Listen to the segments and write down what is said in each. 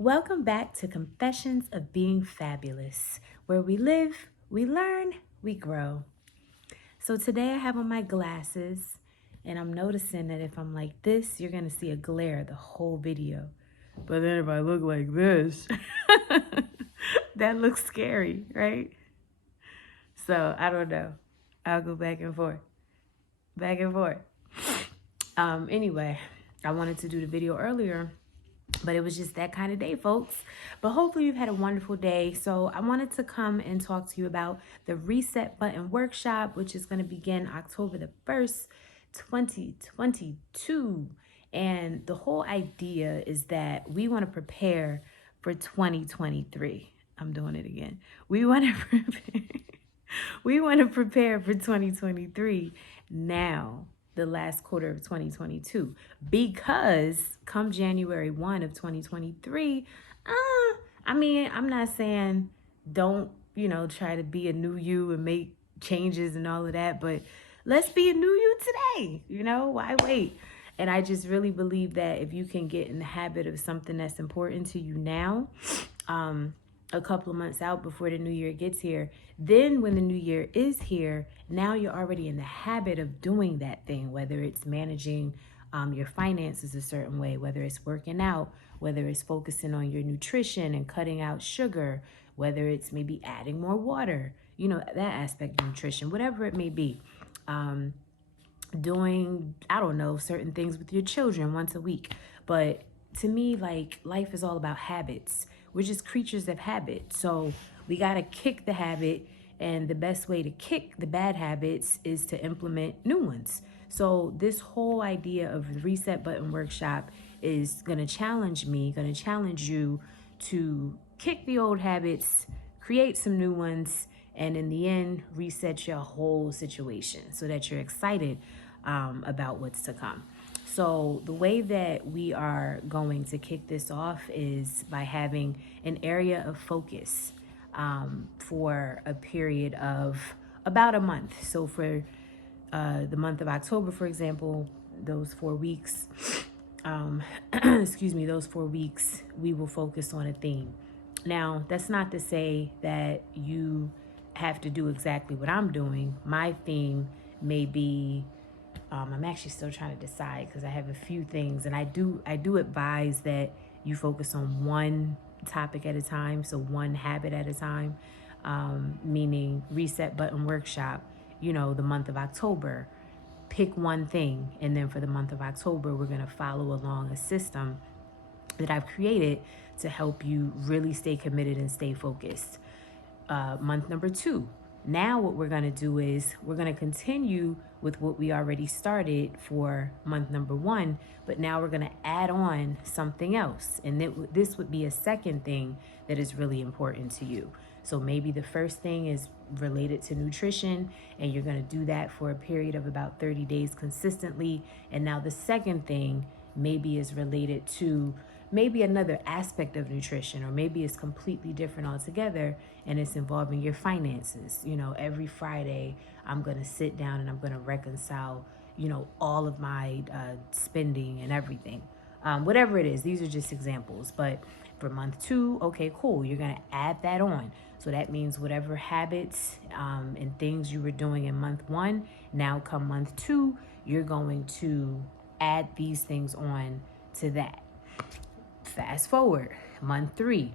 Welcome back to Confessions of Being Fabulous, where we live, we learn, we grow. So today I have on my glasses, and I'm noticing that if I'm like this, you're going to see a glare the whole video. But then if I look like this, that looks scary, right? So I don't know. I'll go back and forth. Back and forth. Anyway, I wanted to do the video earlier, but it was just that kind of day, folks. But hopefully you've had a wonderful day. So I wanted to come and talk to you about the Reset Button Workshop, which is going to begin October the 1st, 2022. And the whole idea is that we want to prepare for 2023. I'm doing it again. We want to prepare. We want to prepare for 2023 now, the last quarter of 2022, because come January 1 of 2023, I'm not saying don't, try to be a new you and make changes and all of that, but let's be a new you today. Why wait? And I just really believe that if you can get in the habit of something that's important to you now, a couple of months out before the new year gets here, then when the new year is here, now you're already in the habit of doing that thing, whether it's managing your finances a certain way, whether it's working out, whether it's focusing on your nutrition and cutting out sugar, whether it's maybe adding more water, that aspect of nutrition, whatever it may be. Doing, I don't know, certain things with your children once a week. But to me, like, life is all about habits. We're just creatures of habit. So we got to kick the habit. And the best way to kick the bad habits is to implement new ones. So this whole idea of the Reset Button Workshop is going to challenge me, going to challenge you to kick the old habits, create some new ones, and in the end, reset your whole situation so that you're excited about what's to come. So the way that we are going to kick this off is by having an area of focus for a period of about a month. So for the month of October, for example, those 4 weeks, those 4 weeks, we will focus on a theme. Now, that's not to say that you have to do exactly what I'm doing. My theme may be, I'm actually still trying to decide because I have a few things, and I do advise that you focus on one topic at a time, so one habit at a time, meaning Reset Button Workshop, the month of October, pick one thing, and then for the month of October, we're going to follow along a system that I've created to help you really stay committed and stay focused. Month number 2. Now what we're going to do is we're going to continue with what we already started for month number 1, but now we're going to add on something else. And this would be a second thing that is really important to you. So maybe the first thing is related to nutrition, and you're going to do that for a period of about 30 days consistently. And now the second thing maybe is related to maybe another aspect of nutrition, or maybe it's completely different altogether, and it's involving your finances. Every Friday I'm going to sit down and I'm going to reconcile, all of my spending and everything. Whatever it is, these are just examples. But for month 2, okay, cool, you're going to add that on. So that means whatever habits and things you were doing in month 1, now come month 2, you're going to add these things on to that. Fast forward, month 3.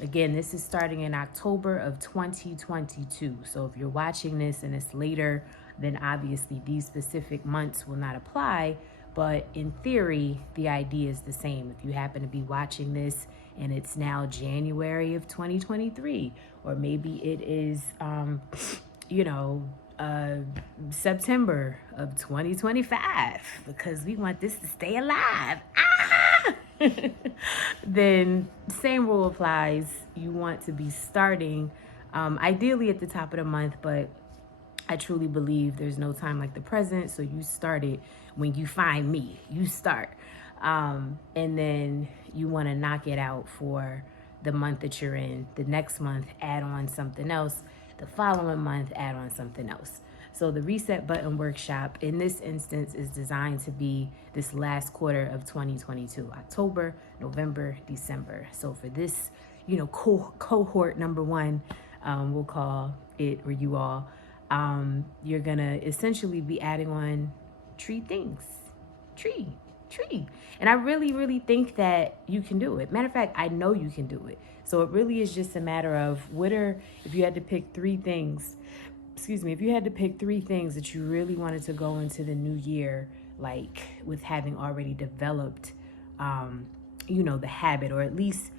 Again, this is starting in October of 2022. So if you're watching this and it's later, then obviously these specific months will not apply. But in theory, the idea is the same. If you happen to be watching this and it's now January of 2023, or maybe it is, September of 2025, because we want this to stay alive. Then same rule applies. You want to be starting ideally at the top of the month, but I truly believe there's no time like the present. So you start it when you find me. You start. And then you want to knock it out for the month that you're in. The next month, add on something else. The following month, add on something else. So the reset button workshop in this instance is designed to be this last quarter of 2022, October, November, December. So for this, cohort number one, we'll call it, or you all, you're gonna essentially be adding on tree things. Tree. And I really, really think that you can do it. Matter of fact, I know you can do it. So it really is just a matter of if you had to pick three things, if you had to pick three things that you really wanted to go into the new year, like with having already developed, the habit, or at least,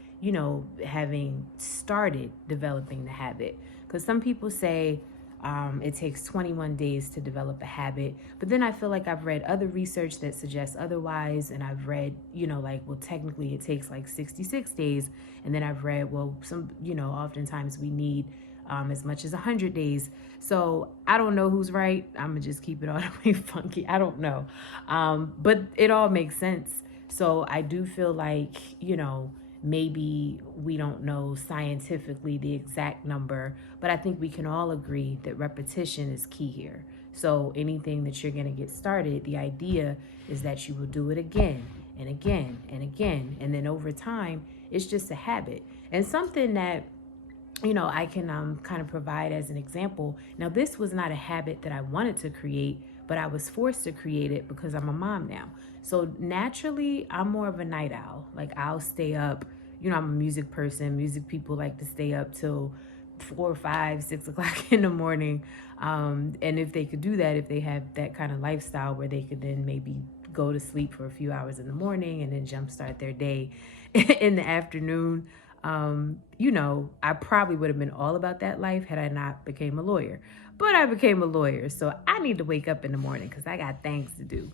having started developing the habit. Because some people say, it takes 21 days to develop a habit. But then I feel like I've read other research that suggests otherwise. And I've read, technically it takes like 66 days. And then I've read, oftentimes we need as much as 100 days. So I don't know who's right. I'm going to just keep it all the way funky. I don't know. But it all makes sense. So I do feel like, maybe we don't know scientifically the exact number, but I think we can all agree that repetition is key here. So anything that you're going to get started, the idea is that you will do it again and again and again. And then over time, it's just a habit. And something that, I can kind of provide as an example. Now, this was not a habit that I wanted to create, but I was forced to create it because I'm a mom now. So naturally, I'm more of a night owl. Like, I'll stay up. I'm a music person. Music people like to stay up till 4, 5, 6 o'clock in the morning. And if they could do that, if they have that kind of lifestyle where they could then maybe go to sleep for a few hours in the morning and then jumpstart their day in the afternoon, I probably would have been all about that life had I not became a lawyer. But I became a lawyer, so I need to wake up in the morning because I got things to do.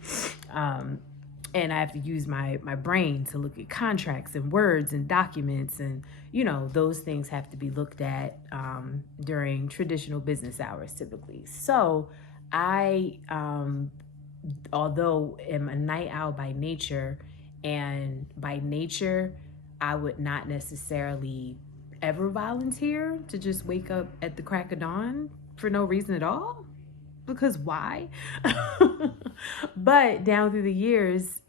And I have to use my brain to look at contracts and words and documents. And, those things have to be looked at during traditional business hours typically. So I, although am a night owl by nature, and by nature, I would not necessarily ever volunteer to just wake up at the crack of dawn for no reason at all. Because why? But down through the years,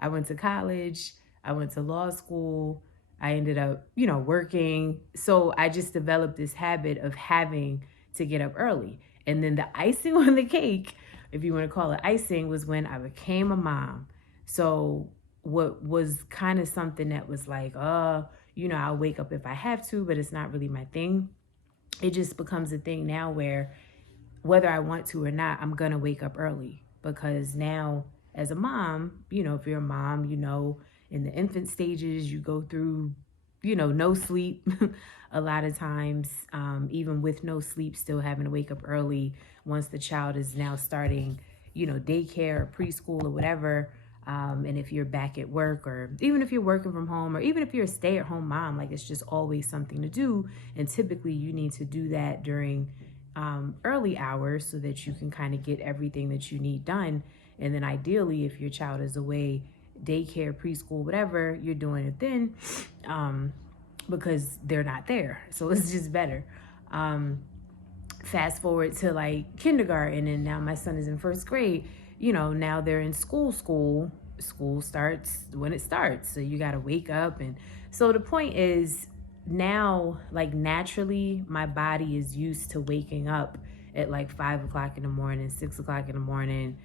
I went to college, I went to law school, I ended up, working. So I just developed this habit of having to get up early. And then the icing on the cake, if you want to call it icing, was when I became a mom. So what was kind of something that was like, I'll wake up if I have to, but it's not really my thing. It just becomes a thing now where whether I want to or not, I'm going to wake up early, because now as a mom, if you're a mom, in the infant stages, you go through, no sleep a lot of times, even with no sleep, still having to wake up early once the child is now starting, daycare or preschool or whatever. And if you're back at work, or even if you're working from home, or even if you're a stay-at-home mom, like, it's just always something to do. And typically you need to do that during early hours so that you can kind of get everything that you need done. And then ideally, if your child is away, daycare, preschool, whatever, you're doing it then, because they're not there. So it's just better. Fast forward to like kindergarten, and now my son is in first grade. Now they're in school starts when it starts. So you got to wake up. And so the point is, now, like, naturally, my body is used to waking up at like 5 o'clock in the morning, 6 o'clock in the morning,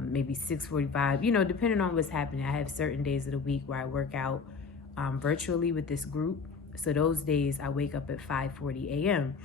maybe 6:45, depending on what's happening. I have certain days of the week where I work out virtually with this group. So those days I wake up at 5:40 a.m.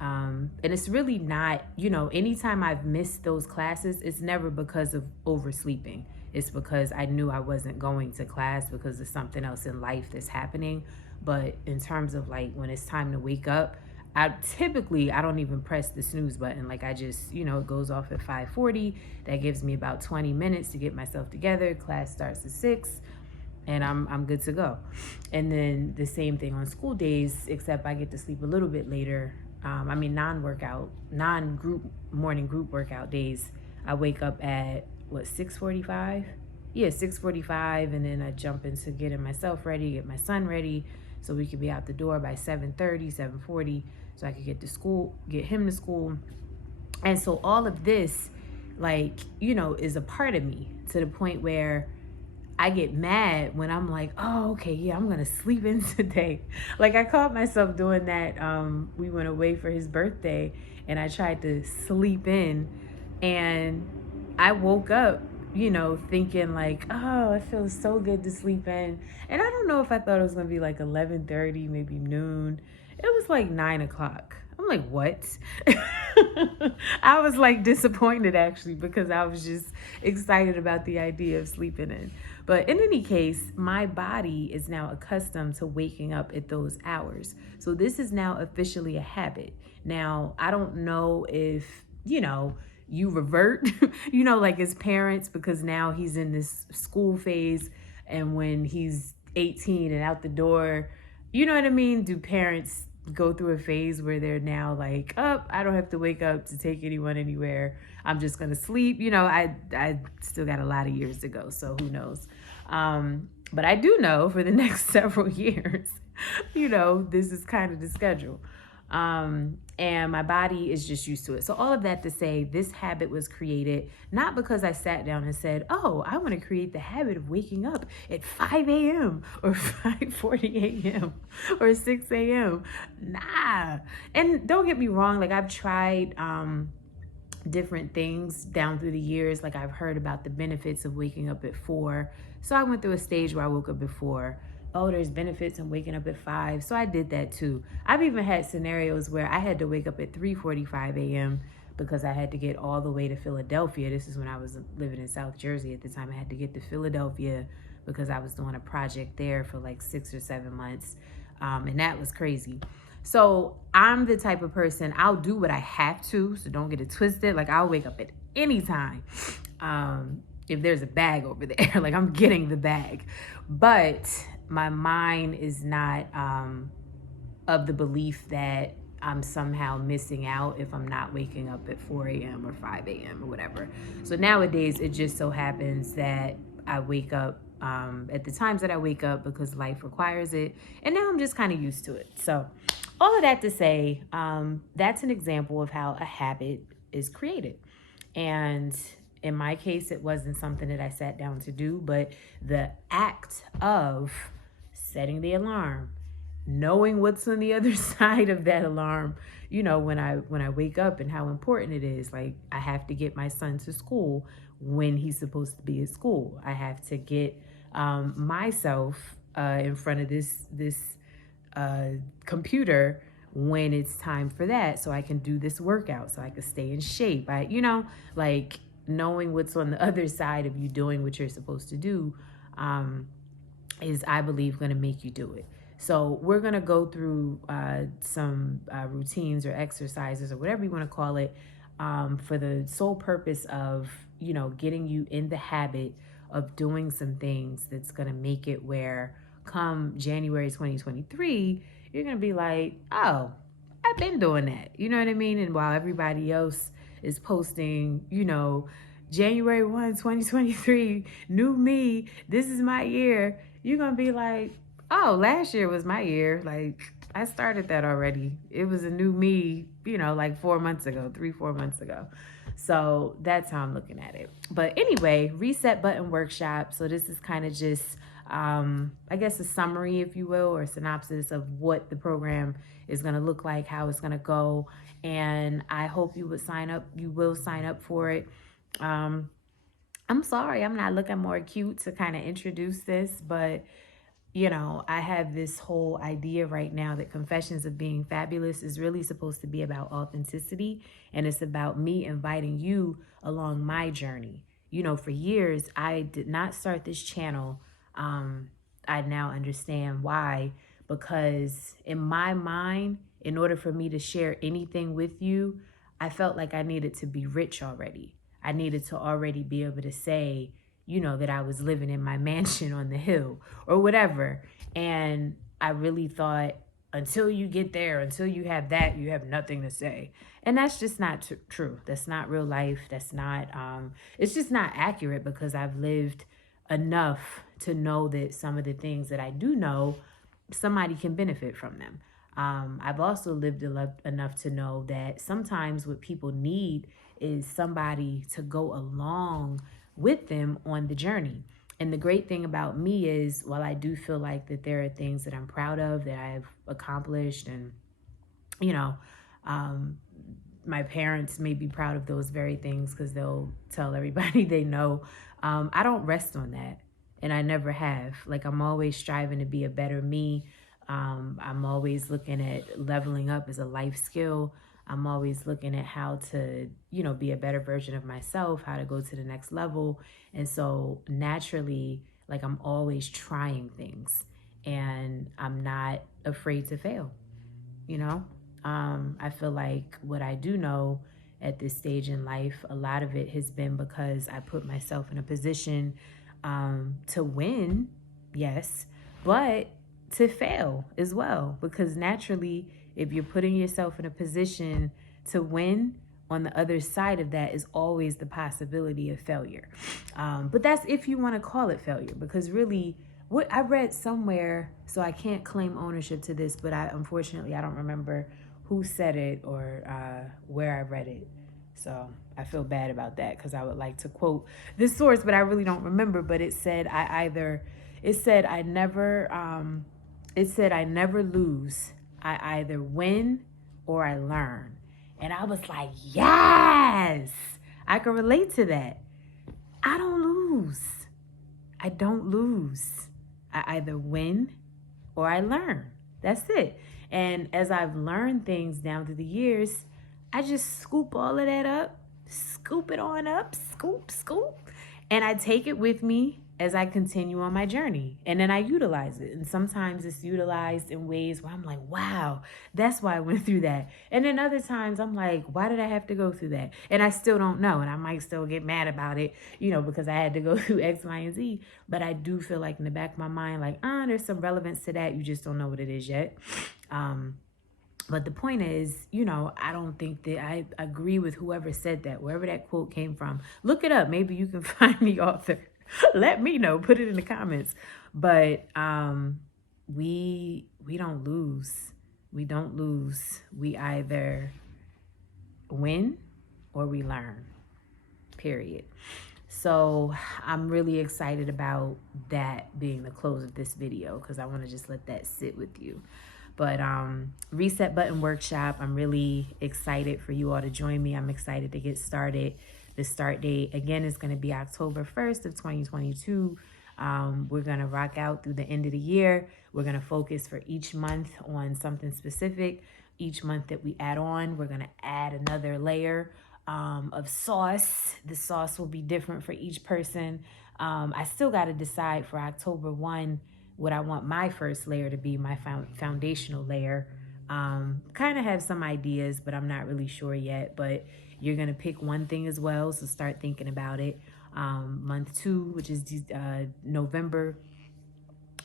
And it's really not, anytime I've missed those classes, it's never because of oversleeping. It's because I knew I wasn't going to class because of something else in life that's happening. But in terms of like when it's time to wake up, I don't even press the snooze button. Like, I just, it goes off at 5:40. That gives me about 20 minutes to get myself together. Class starts at 6. And I'm good to go. And then the same thing on school days, except I get to sleep a little bit later. Non-group morning group workout days, I wake up at 6:45? Yeah, 6:45, and then I jump into getting myself ready, get my son ready, so we could be out the door by 7:30, 7:40, so I could get him to school. And so all of this, like, is a part of me, to the point where I get mad when I'm like, oh, okay, yeah, I'm gonna sleep in today. Like, I caught myself doing that. We went away for his birthday, and I tried to sleep in, and I woke up, thinking like, oh, it feels so good to sleep in. And I don't know if I thought it was gonna be like 11:30, maybe noon. It was like 9 o'clock. I'm like, what? I was like disappointed, actually, because I was just excited about the idea of sleeping in. But in any case, my body is now accustomed to waking up at those hours. So this is now officially a habit. Now, I don't know if, you revert, like his parents, because now he's in this school phase. And when he's 18 and out the door, you know what I mean? Do parents go through a phase where they're now like, oh, I don't have to wake up to take anyone anywhere. I'm just going to sleep. I still got a lot of years to go, so who knows? But I do know for the next several years, this is kind of the schedule. And my body is just used to it. So all of that to say, this habit was created not because I sat down and said, oh, I want to create the habit of waking up at 5 a.m. or 5:40 a.m. or 6 a.m. Nah. And don't get me wrong, like, I've tried different things down through the years. Like, I've heard about the benefits of waking up at 4. So I went through a stage where I woke up at 4. Oh, there's benefits in waking up at 5. So I did that too. I've even had scenarios where I had to wake up at 3:45 a.m. because I had to get all the way to Philadelphia. This is when I was living in South Jersey at the time. I had to get to Philadelphia because I was doing a project there for like 6 or 7 months. And that was crazy. So I'm the type of person, I'll do what I have to. So don't get it twisted. Like, I'll wake up at any time. If there's a bag over there, like, I'm getting the bag. But my mind is not of the belief that I'm somehow missing out if I'm not waking up at 4 a.m. or 5 a.m. or whatever. So nowadays, it just so happens that I wake up at the times that I wake up because life requires it. And now I'm just kind of used to it. So all of that to say, that's an example of how a habit is created. And in my case, it wasn't something that I sat down to do, but the act of setting the alarm, knowing what's on the other side of that alarm, when I wake up, and how important it is. Like, I have to get my son to school when he's supposed to be at school. I have to get myself in front of this computer when it's time for that, so I can do this workout, so I can stay in shape. Like, knowing what's on the other side of you doing what you're supposed to do is, I believe, going to make you do it. So we're going to go through some routines or exercises or whatever you want to call it, for the sole purpose of, getting you in the habit of doing some things that's going to make it where come January 2023, you're going to be like, oh, I've been doing that. You know what I mean? And while everybody else is posting, January 1, 2023, new me, this is my year, you're going to be like, oh, last year was my year. Like, I started that already. It was a new me, like 4 months ago, 3-4 months ago. So that's how I'm looking at it. But anyway, reset button workshop. So this is kind of just, I guess, a summary, if you will, or a synopsis of what the program is going to look like, how it's going to go. And I hope you would sign up. You will sign up for it. I'm sorry, I'm not looking more cute to kind of introduce this, but I have this whole idea right now that Confessions of Being Fabulous is really supposed to be about authenticity. And it's about me inviting you along my journey. For years, I did not start this channel. I now understand why. Because in my mind, in order for me to share anything with you, I felt like I needed to be rich already. I needed to already be able to say, that I was living in my mansion on the hill or whatever. And I really thought, until you get there, until you have that, you have nothing to say. And that's just not true. That's not real life. That's not, it's just not accurate, because I've lived enough to know that some of the things that I do know, somebody can benefit from them. I've also lived enough to know that sometimes what people need is somebody to go along with them on the journey. And the great thing about me is, while I do feel like that there are things that I'm proud of that I've accomplished, and you know, um, my parents may be proud of those very things because they'll tell everybody they know. I don't rest on that, and I never have. Like, I'm always striving to be a better me. I'm always looking at leveling up as a life skill. I'm always looking at how to, be a better version of myself, how to go to the next level. And so naturally, like, I'm always trying things, and I'm not afraid to fail, you know? I feel like what I do know at this stage in life, a lot of it has been because I put myself in a position to win, yes, but to fail as well. Because naturally, if you're putting yourself in a position to win, on the other side of that is always the possibility of failure. But that's if you want to call it failure, because really, what I read somewhere, so I can't claim ownership to this, but unfortunately I don't remember who said it or where I read it. So I feel bad about that because I would like to quote this source, but I really don't remember. But it said it said I never lose. I either win or I learn. And I was like, yes, I can relate to that. I don't lose. I don't lose. I either win or I learn. That's it. And as I've learned things down through the years, I just scoop all of that up, scoop it on up, scoop, scoop, and I take it with me as I continue on my journey. And then I utilize it. And sometimes it's utilized in ways where I'm like, wow, that's why I went through that. And then other times I'm like, why did I have to go through that? And I still don't know. And I might still get mad about it, because I had to go through X, Y, and Z. But I do feel like in the back of my mind, like, there's some relevance to that. You just don't know what it is yet. But the point is, I don't think that I agree with whoever said that, wherever that quote came from. Look it up. Maybe you can find the author. Let me know. Put it in the comments. But we don't lose. We don't lose. We either win or we learn. Period. So I'm really excited about that being the close of this video, because I want to just let that sit with you. But Reset Button Workshop, I'm really excited for you all to join me. I'm excited to get started. The start date, again, is going to be October 1st of 2022. We're going to rock out through the end of the year. We're going to focus for each month on something specific. Each month that we add on, we're going to add another layer of sauce. The sauce will be different for each person. I still got to decide for October 1 what I want my first layer to be, my foundational layer. Kind of have some ideas, but I'm not really sure yet. But you're going to pick one thing as well, so start thinking about it. Month 2, which is November,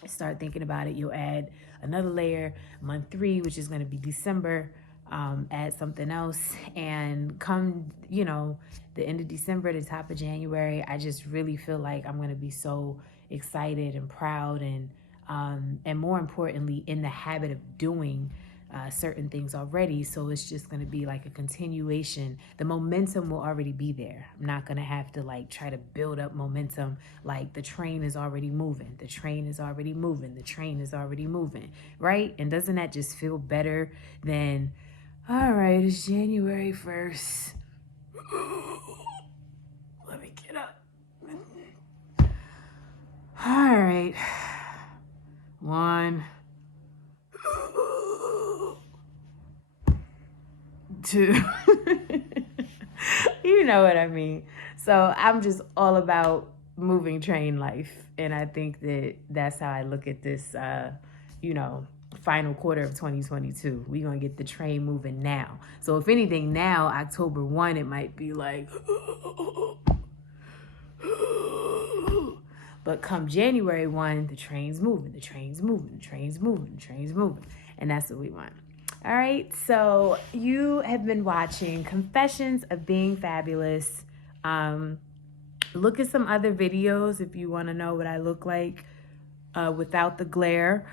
start thinking about it. You'll add another layer. Month 3, which is going to be December, add something else. And come, the end of December, the top of January, I just really feel like I'm going to be so excited and proud and more importantly, in the habit of doing certain things already. So it's just going to be like a continuation. The momentum will already be there. I'm not going to have to try to build up momentum. Like, the train is already moving. The train is already moving. The train is already moving. Right? And doesn't that just feel better than, all right, it's January 1st. Let me get up. All right. 1, 2. You know what I mean. So I'm just all about moving train life. And I think that that's how I look at this, final quarter of 2022. We're going to get the train moving now. So if anything, now, October 1, it might be like, but come January 1, the train's moving, the train's moving, the train's moving, the train's moving. And that's what we want. All right, so you have been watching Confessions of Being Fabulous. Look at some other videos if you want to know what I look like without the glare.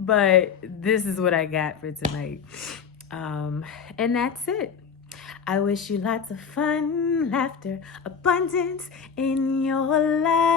But this is what I got for tonight. And that's it. I wish you lots of fun, laughter, abundance in your life.